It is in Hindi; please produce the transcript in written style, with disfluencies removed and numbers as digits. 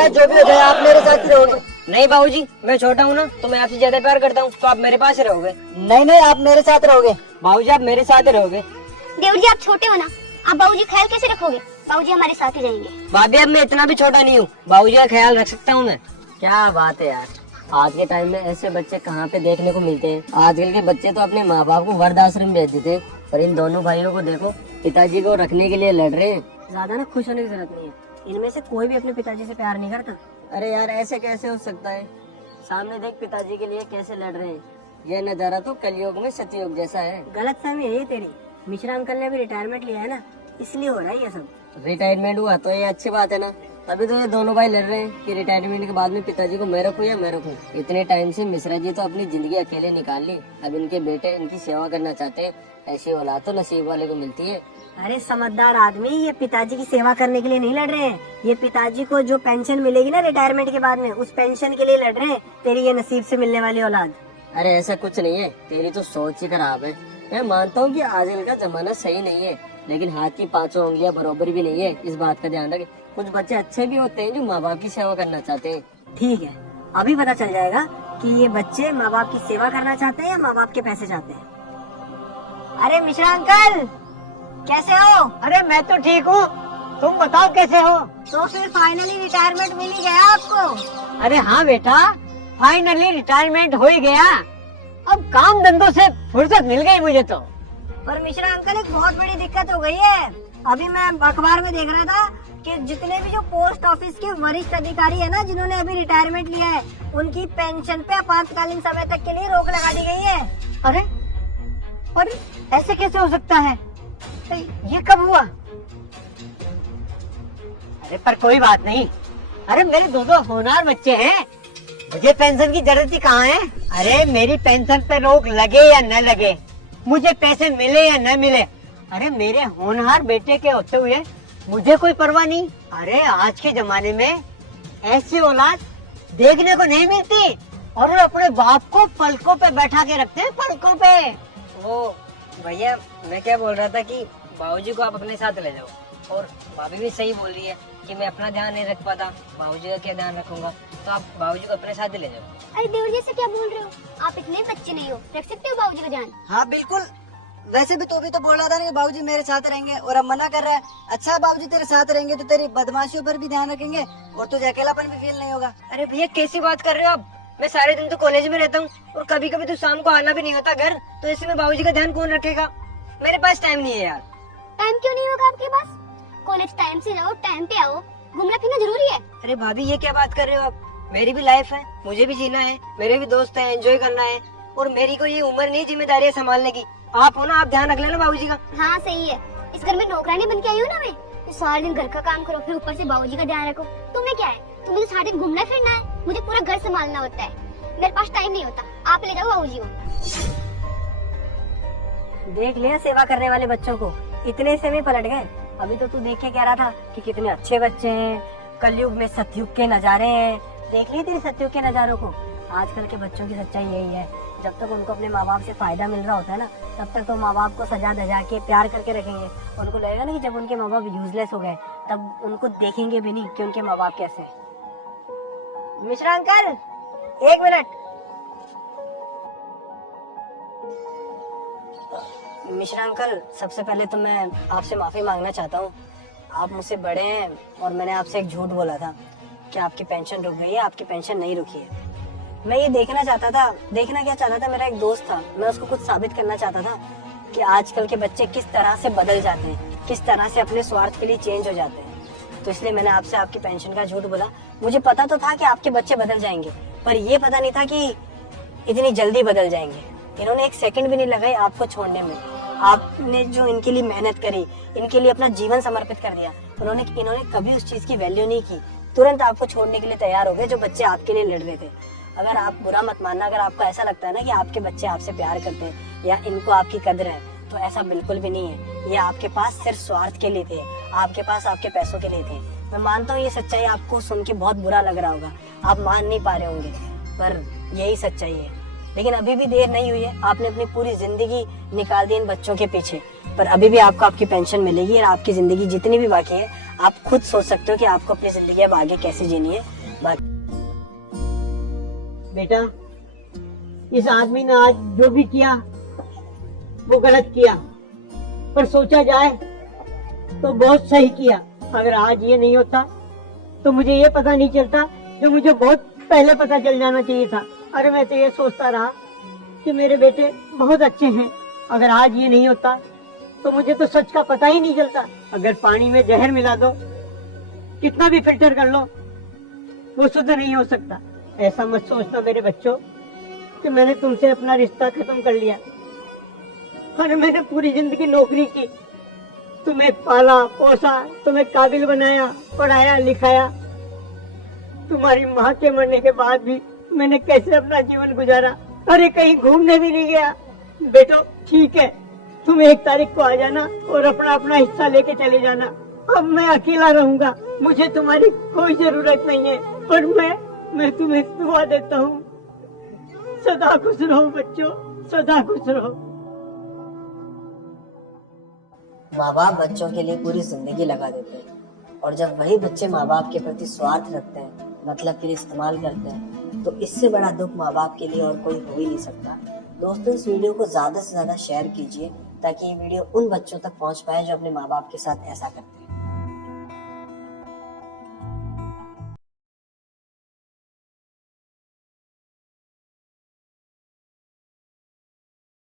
चाहे जो भी हो जाए आप मेरे साथ ही रहोगे। नहीं बाबूजी, मैं छोटा हूँ ना, तो मैं आपसे ज्यादा प्यार करता हूँ, तो आप मेरे पास ही रहोगे। नहीं नहीं, आप मेरे साथ रहोगे। बाबूजी आप मेरे साथ ही रहोगे। देवर जी आप छोटे हो ना, आप बाबूजी ख्याल कैसे रखोगे? बाबूजी हमारे साथ ही रहेंगे। भाभी अब मैं इतना भी छोटा नहीं हूँ, बाबूजी का ख्याल रख सकता हूँ मैं। क्या बात है यार, आज के टाइम में ऐसे बच्चे कहाँ पे देखने को मिलते हैं। आजकल के बच्चे तो अपने माँ बाप को वृद्धाश्रम भेज देते हैं, और इन दोनों भाइयों को देखो, पिताजी को रखने के लिए लड़ रहे हैं। ज्यादा ना खुश होने की जरूरत नहीं है, इनमें से कोई भी अपने पिताजी से प्यार नहीं करता। अरे यार ऐसे कैसे हो सकता है, सामने देख पिताजी के लिए कैसे लड़ रहे हैं। यह नजारा तो कलयुग में सतयुग जैसा है। गलत फहमी है ये तेरी, मिश्रा अंकल ने भी रिटायरमेंट लिया है ना, इसलिए हो रहा है ये सब। रिटायरमेंट हुआ तो ये अच्छी बात है ना। अभी तो ये दोनों भाई लड़ रहे हैं कि रिटायरमेंट के बाद में पिताजी को मैं रखूं या मैं रखूं। इतने टाइम से मिश्रा जी तो अपनी जिंदगी अकेले निकाल ली, अब इनके बेटे इनकी सेवा करना चाहते हैं। ऐसी औलाद तो नसीब वाले को मिलती है। अरे समझदार आदमी, ये पिताजी की सेवा करने के लिए नहीं लड़ रहे हैं, ये पिताजी को जो पेंशन मिलेगी ना रिटायरमेंट के बाद में, उस पेंशन के लिए लड़ रहे हैं, तेरी ये नसीब से मिलने वाली औलाद। अरे ऐसा कुछ नहीं है, तेरी तो सोच ही खराब है। मैं मानता हूँ कि आजकल का जमाना सही नहीं है, लेकिन हाथ की पांचों उंगलियां बराबर भी नहीं है, इस बात का ध्यान रखें। कुछ बच्चे अच्छे भी होते हैं जो माँ बाप की सेवा करना चाहते हैं। ठीक है, अभी पता चल जाएगा कि ये बच्चे माँ बाप की सेवा करना चाहते हैं या माँ बाप के पैसे चाहते हैं। अरे मिश्रा अंकल कैसे हो? अरे मैं तो ठीक हूँ, तुम बताओ कैसे हो? तो फिर फाइनली रिटायरमेंट मिल ही गया आपको? अरे हाँ बेटा, फाइनली रिटायरमेंट हो ही गया। अब काम धंधों से फुर्सत मिल गई मुझे तो। पर मिश्रा अंकल एक बहुत बड़ी दिक्कत हो गई है। अभी मैं अखबार में देख रहा था कि जितने भी जो पोस्ट ऑफिस के वरिष्ठ अधिकारी है ना, जिन्होंने अभी रिटायरमेंट लिया है, उनकी पेंशन पे आपातकालीन समय तक के लिए रोक लगा दी गई है। अरे अरे ऐसे कैसे हो सकता है, ये कब हुआ? अरे पर कोई बात नहीं, अरे मेरे दो होनहार बच्चे हैं, मुझे पेंशन की जरूरत ही कहाँ है। अरे मेरी पेंशन पे रोक लगे या न लगे, मुझे पैसे मिले या न मिले, अरे मेरे होनहार बेटे के होते हुए मुझे कोई परवाह नहीं। अरे आज के जमाने में ऐसी औलाद देखने को नहीं मिलती, और अपने बाप को पलकों पे बैठा के रखते हैं, पलकों पे। वो भैया मैं क्या बोल रहा था कि बाबूजी को आप अपने साथ ले जाओ, और भाभी भी सही बोल रही है कि मैं अपना ध्यान नहीं रख पाता, बाबूजी का क्या ध्यान रखूंगा, तो आप बाबूजी को अपने साथ ही ले जाओ। अरे देवर जी से क्या बोल रहे हो, आप इतने बच्चे नहीं हो, रख सकते हो बाबूजी का ध्यान। हाँ बिल्कुल, वैसे भी तो बोल रहा था ना कि बाबूजी मेरे साथ रहेंगे, और अब मना कर रहा है। अच्छा बाबूजी तेरे साथ रहेंगे तो तेरी बदमाशियों पर भी ध्यान रखेंगे, और तुझे अकेलापन भी फील नहीं होगा। अरे भैया कैसी बात कर रहे हो आप, मैं सारे दिन तो कॉलेज में रहता हूँ, और कभी कभी तो शाम को आना भी नहीं होता घर, तो ऐसे में बाबूजी का ध्यान कौन रखेगा? मेरे पास टाइम नहीं है यार। टाइम क्यों नहीं होगा आपके पास? कॉलेज टाइम से जाओ, टाइम पे आओ, घूमना फिरना जरूरी है। अरे भाभी ये क्या बात कर रहे हो आप, मेरी भी लाइफ है, मुझे भी जीना है, मेरे भी दोस्त हैं, एंजॉय करना है, और मेरी को ये उम्र नहीं जिम्मेदारी संभालने की। आप हो ना, आप ध्यान रख लेना बाबूजी का। हाँ सही है, इस घर में नौकरानी बन के आई हूँ ना मैं, तो सारा दिन घर का काम करो, फिर ऊपर से बाबूजी का ध्यान रखो। तुम्हें क्या है, तुम्हें तो सारा दिन घूमना फिरना है, मुझे पूरा घर संभालना होता है, मेरे पास टाइम नहीं होता। आप ले जाओ बाबूजी को। देख लिया सेवा करने वाले बच्चों को, इतने से में पलट गए। अभी तो तू देख के कह रहा था कि कितने अच्छे बच्चे हैं, कलयुग में सतयुग के नजारे हैं। देख लिए तेरे सतयुग के नजारों को। आजकल के बच्चों की सच्चाई यही है, जब तक उनको अपने माँ बाप से फायदा मिल रहा होता है ना, तब तक तो माँ बाप को सजा धजा के प्यार करके रखेंगे। उनको लगेगा ना कि जब उनके माँ बाप यूजलेस हो गए, तब उनको देखेंगे भी नहीं कि उनके माँ बाप कैसे। Mishra uncle 1 minute. Mishra uncle, सबसे पहले तो मैं आपसे माफी मांगना चाहता हूँ। आप मुझसे बड़े हैं, और मैंने आपसे एक झूठ बोला था कि आपकी पेंशन रुक गई है। आपकी पेंशन नहीं रुकी है। मैं ये देखना चाहता था, देखना क्या चाहता था, मेरा एक दोस्त था, मैं उसको कुछ साबित करना चाहता था कि आजकल के बच्चे किस तरह से बदल जाते हैं, किस तरह से अपने स्वार्थ के लिए चेंज हो जाते हैं। तो इसलिए मैंने आपसे आपकी पेंशन का झूठ बोला। मुझे पता तो था कि आपके बच्चे बदल जाएंगे, पर ये पता नहीं था कि इतनी जल्दी बदल जाएंगे। इन्होंने 1 सेकंड भी नहीं लगाई आपको छोड़ने में। आपने जो इनके लिए मेहनत करी, इनके लिए अपना जीवन समर्पित कर दिया, इन्होंने कभी उस चीज की वैल्यू नहीं की। तुरंत आपको छोड़ने के लिए तैयार हो गए, जो बच्चे आपके लिए लड़ रहे थे। अगर आप बुरा मत मानना, अगर आपको ऐसा लगता है ना कि आपके बच्चे आपसे प्यार करते हैं या इनको आपकी कदर है, तो ऐसा बिल्कुल भी नहीं है। ये आपके पास सिर्फ स्वार्थ के लिए थे, आपके पास आपके पैसों के लिए थे। मैं मानता हूँ ये सच्चाई आपको सुन के बहुत बुरा लग रहा होगा, आप मान नहीं पा रहे होंगे, पर यही सच्चाई है। लेकिन अभी भी देर नहीं हुई है, आपने अपनी पूरी जिंदगी निकाल दी इन बच्चों के पीछे। पर अभी भी आपको आपकी पेंशन मिलेगी और आपकी जिंदगी जितनी भी बाकी है आप खुद सोच सकते हो कि आपको अपनी जिंदगी अब आगे कैसे जीनी है। बेटा, इस आदमी ने आज जो भी किया वो गलत किया, पर सोचा जाए तो बहुत सही किया। अगर आज ये नहीं होता तो मुझे ये पता नहीं चलता जो मुझे बहुत पहले पता चल जाना चाहिए था। अरे मैं तो ये सोचता रहा कि मेरे बेटे बहुत अच्छे हैं। अगर आज ये नहीं होता तो मुझे तो सच का पता ही नहीं चलता। अगर पानी में जहर मिला दो, कितना भी फिल्टर कर लो, वो शुद्ध नहीं हो सकता। ऐसा मत सोचना मेरे बच्चों कि मैंने तुमसे अपना रिश्ता खत्म कर लिया। और मैंने पूरी जिंदगी नौकरी की, तुम्हें पाला पोसा, तुम्हें काबिल बनाया, पढ़ाया लिखाया। तुम्हारी माँ के मरने के बाद भी मैंने कैसे अपना जीवन गुजारा। अरे कहीं घूमने भी नहीं गया। बेटो ठीक है, तुम 1 तारीख को आ जाना और अपना अपना हिस्सा लेके चले जाना। अब मैं अकेला रहूंगा, मुझे तुम्हारी कोई जरूरत नहीं है। पर मैं तुम्हें दुआ देता हूँ, सदा खुश रहो बच्चों, सदा खुश रहो। माँ बाप बच्चों के लिए पूरी जिंदगी लगा देते हैं और जब वही बच्चे माँ बाप के प्रति स्वार्थ रखते हैं, मतलब के लिए इस्तेमाल करते हैं, तो इससे बड़ा दुख माँ बाप के लिए और कोई हो ही नहीं सकता। दोस्तों, इस वीडियो को ज्यादा से ज्यादा शेयर कीजिए ताकि ये वीडियो उन बच्चों तक पहुंच पाए जो अपने माँ बाप के साथ ऐसा करते हैं।